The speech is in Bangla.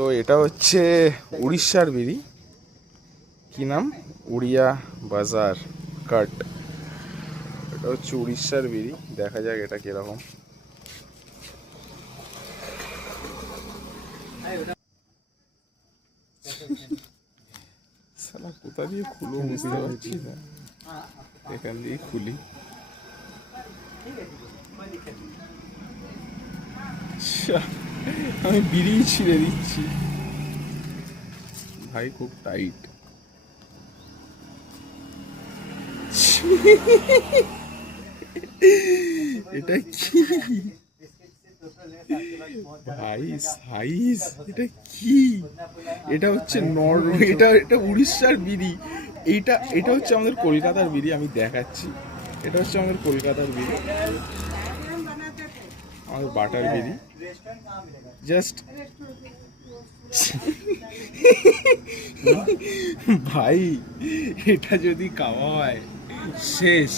তো এটা হচ্ছে উড়িষ্যার বিড়ি, কি নাম, উড়িয়া বাজার কাট। এটা হচ্ছে উড়িষ্যার বিড়ি, দেখা যাক এটা কিরকম। শালা কোথা দিয়ে খুলো বুঝতে পারছি না, এখান দিয়ে খুলি। আমি বিড়ি ছিঁড়ে দিচ্ছি ভাই, খুব টাইট। এটা কি ভাই সাইজ, এটা কি? এটা হচ্ছে এটা এটা উড়িষ্যার বিড়ি। এইটা এটা হচ্ছে আমাদের কলকাতার বিড়ি, আমি দেখাচ্ছি। এটা হচ্ছে আমাদের কলকাতার বিড়ি, আমাদের বাটার বিড়ি। জাস্ট ভাই এটা যদি খাওয়া হয় শেষ।